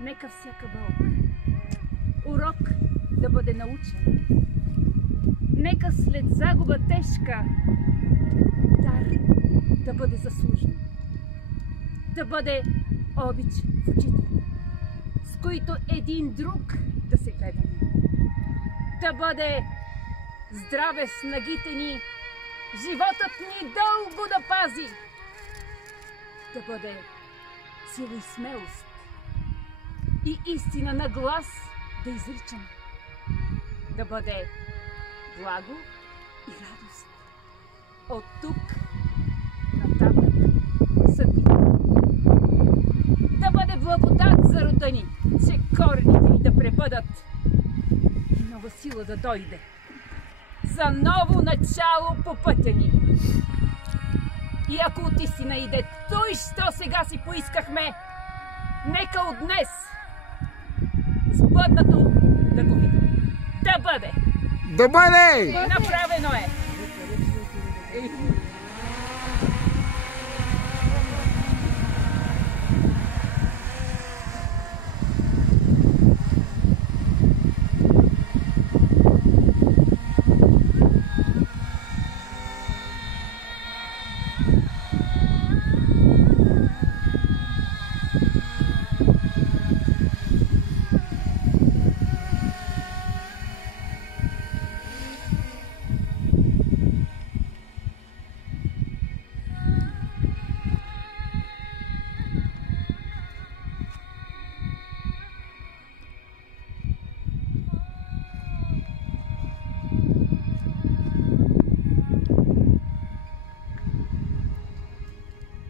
Нека всяка болка, урок да бъде научен. Нека след загуба тежка, дар да бъде заслужен. Да бъде обич в очите, с които един друг да се гледаме. Да бъде здраве в нагите ни, животът ни дълго да пази. Да бъде сила и смелост и истина на глас да изричаме. Да бъде благо и радост. От тук нататък съдбите. Да бъде благодат за рода ни, че корените ни да пребъдат и нова сила да дойде за ново начало по пътя ни. И ако от истина иде той, що сега си поискахме, нека от днес сбъднато да го видим. Да бъде! Да бъде! Направено е!